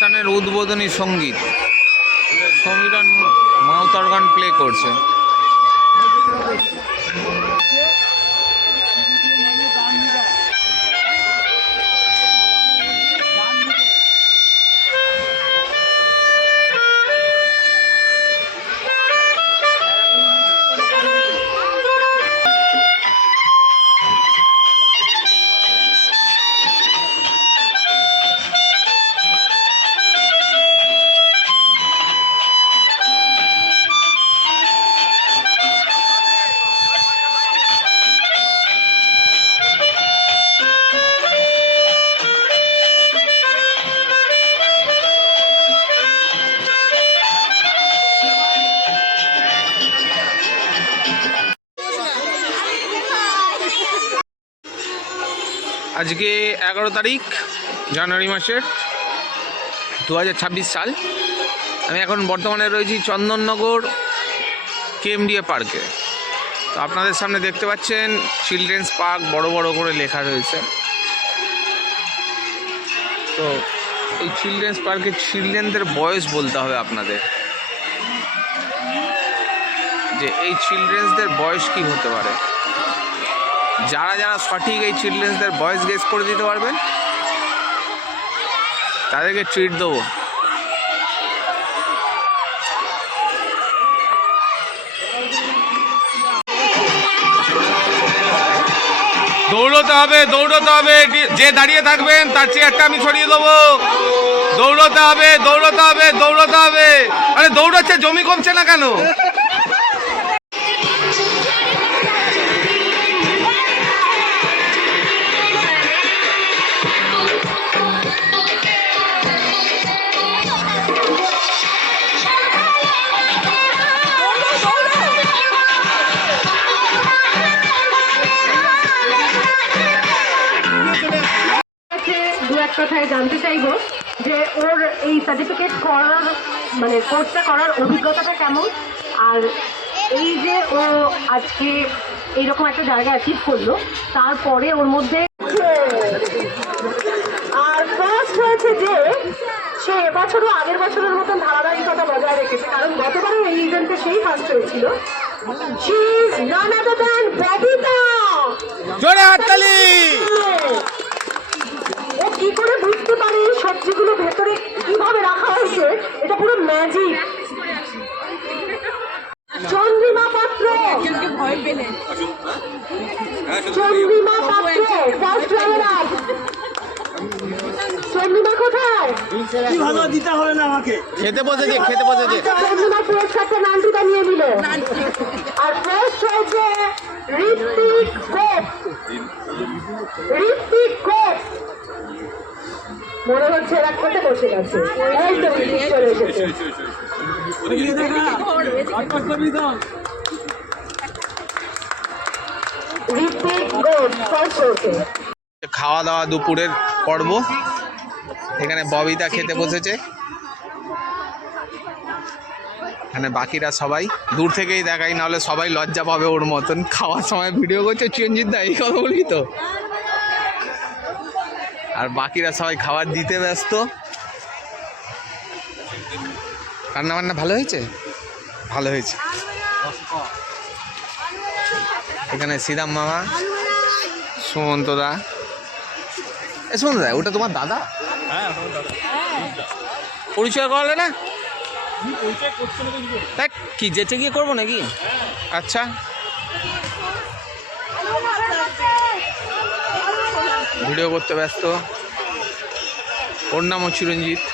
অনুষ্ঠানের উদ্বোধনী সঙ্গীত সমীরণ মাউথ অর্গান প্লে করছে। আজকে 11 তারিখ জানুয়ারি মাসের 2026 সাল। আমি এখন বর্তমানে রয়েছি চন্দননগর কেএমডিএ পার্কে। তো আপনাদের সামনে দেখতে পাচ্ছেন চিলড্রেন্স পার্ক বড় বড় করে লেখা রয়েছে। তো এই চিলড্রেন্স পার্কে চিলড্রেনদের বয়স বলতে হবে আপনাদের, যে এই চিলড্রেন্সদের বয়স কি হতে পারে। যারা যারা সঠিক এই চিলড্রেন্সদের বয়স গেস করে দিতে পারবেন তাদেরকে ট্রিট দেবো। দৌড়তে হবে, দৌড়তে হবে, যে দাঁড়িয়ে থাকবেন তার চেয়ারটা আমি সরিয়ে দেবো। দৌড়তে হবে, দৌড়তে হবে, দৌড়তে হবে। আরে দৌড়াচ্ছে, জমি কমছে না কেন? কথায় জানতে চাইবো যে ওর এই সার্টিফিকেট করার মানে কোর্সটা করার অভিজ্ঞতাটা কেমন, আর এই যে ও আজকে এইরকম একটা জায়গা অ্যাচিভ করলো তারপরে ওর মধ্যে আর ফার্স্ট হয়েছে যে সে এবছরও আগের বছরের মতন ধারাবাহিকতা বজায় রেখেছে, কারণ গতবারও এই ইভেন্টে সেই ফার্স্ট হয়েছিল। She is none other than Babita. জোরে হাততালি। কি করে বুঝতে পারি সবজিগুলো ভেতরে কিভাবে রাখা হয়েছে, এটা পুরো ম্যাজিক। চন্দ্রিমা পাত্র, চন্দ্রিমা পাত্র ফার্স্ট রানার আপ। চন্দ্রিমা কোথায়? ভালো দিতে হবে না আমাকে, খেতে বসেছে, খেতে বসেছে। চন্দ্রিমা পুরস্কারটা নান্টুটা নিয়ে নিল। আর ফার্স্ট হয়েছে ঋত্বিক ঘোষ। ঋত্বিক ঘোষ মনে হচ্ছে এরা খেতে বসে গেছে। এই তো চলে এসেছে। খাওয়া দাওয়া দুপুরের পর্ব, এখানে ববিতা খেতে বসেছে, এখানে বাকিরা সবাই দূর থেকেই দেখাই, নাহলে সবাই লজ্জা পাবে ওর মতন। খাওয়ার সময় ভিডিও করছে চিরঞ্জিত দা, এই কথা বলবি তো। আর বাকিরা সবাই খাবার দিতে ব্যস্ত। রান্না বান্না ভালো হয়েছে? ভালো হয়েছে। এখানে শ্রীরাম মামা, সুমন্ত দা। সুমন্ত দা, ওটা তোমার দাদা? পরিচয় করালে না? দেখ কি যেচে গিয়ে করবো নাকি? আচ্ছা, ভিডিও করতে ব্যস্ত। ওর নামও চিরঞ্জিত।